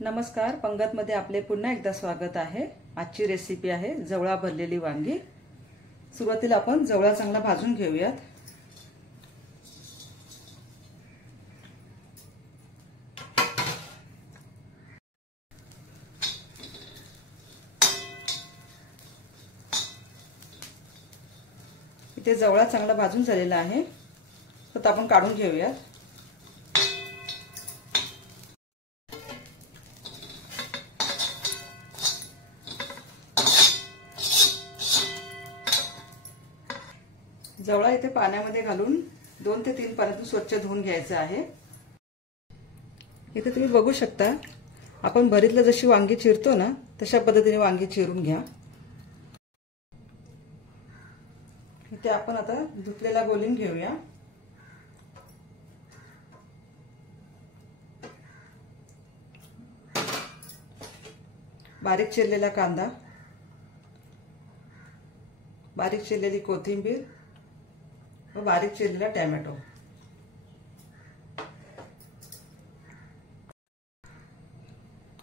नमस्कार, पंगतमध्ये आपले पुन्हा एकदा स्वागत आहे। आजची रेसिपी आहे जवळा भरलेली वांगी। सुरुवातीला आपण जवळा चांगला भाजून घेऊयात। इथे जवळा चांगला भाजून झालेला आहे, तर आपण काढून घेऊयात। जवळा इथे पाण्यामध्ये घालून 2 ते 3 पाण्यातून स्वच्छ धुवून घ्यायचं आहे। इथे तुम्ही बघू शकता, आपण भरीतला जशी वांगी चिरतो ना, तशा पद्धतीने वांगी चिरून घ्या। इथे आपण आता धुतलेला गोलिंग घेऊया। बारीक चिरलेला कांदा, बारीक चिरलेली कोथिंबीर व बारीक चिरलेला टोमॅटो,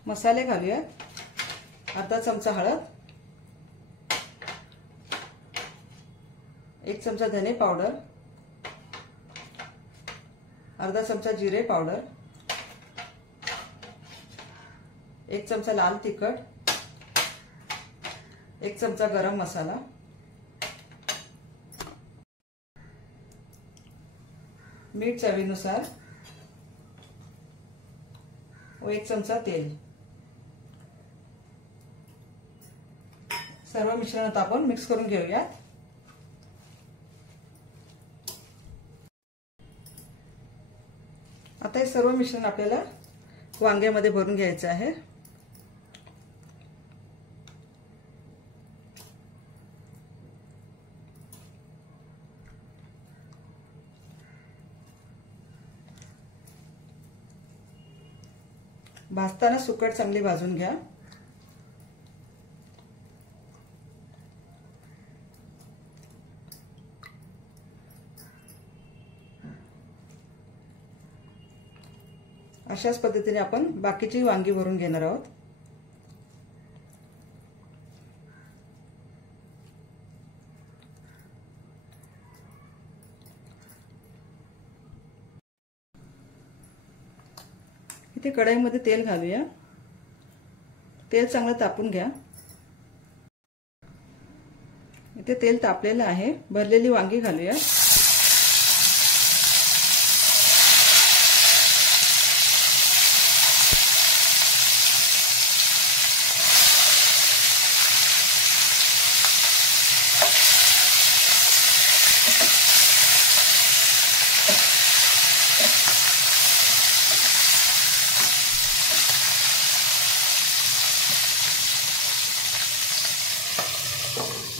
मसाले घालूया। अर्धा चमचा हळद, 1 चमचा धने पावडर, अर्धा चमचा जिरे पावडर, 1 चमचा लाल तिखट, 1 चमचा गरम मसाला, मीठ चवीनुसार व 1 चमचा तेल। सर्व मिश्रण आपण मिक्स करून घेऊयात। आता हे सर्व मिश्रण आपल्याला वांग्यामध्ये भरून घ्यायचं आहे। भाजताना सुकट चांगली भाजून घ्या। अशाच पद्धतीने आपण बाकीची वांगी भरून घेणार आहोत। इथे कढईमध्ये तेल घालूया। तेल चांगलं तापून घ्या। इथे तेल तापलेलं आहे, भरलेली वांगी घालूया।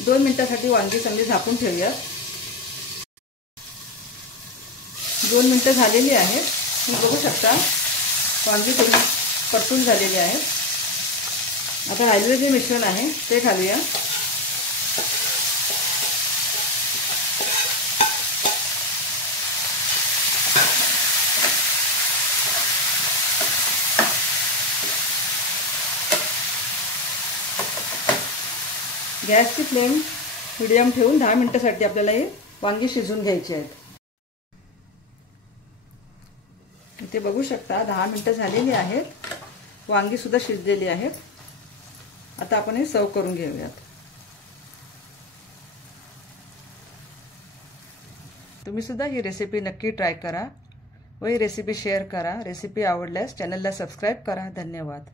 दोन मिनिटांसाठी वांगी चांगली झाकून ठेवूया। 2 मिनिटं झालेली आहेत। तुम्ही बघू शकता वांगी थोडी परतून झालेली आहे। आता राहिलेले जे मिश्रण आहे ते घालूया। गॅसची फ्लेम मीडियम ठेवून 10 मिनिटांसाठी आपल्याला हे वांगी शिजवून घ्यायची आहेत। इथे बघू शकता 10 मिनिटं झालेली आहेत, वांगी सुद्धा शिजलेली आहेत। आता आपण हे सर्व करून घेऊयात। तुम्ही सुद्धा ही रेसिपी नक्की ट्राय करा व ही रेसिपी शेअर करा। रेसिपी आवडल्यास चॅनलला सबस्क्राइब करा। धन्यवाद।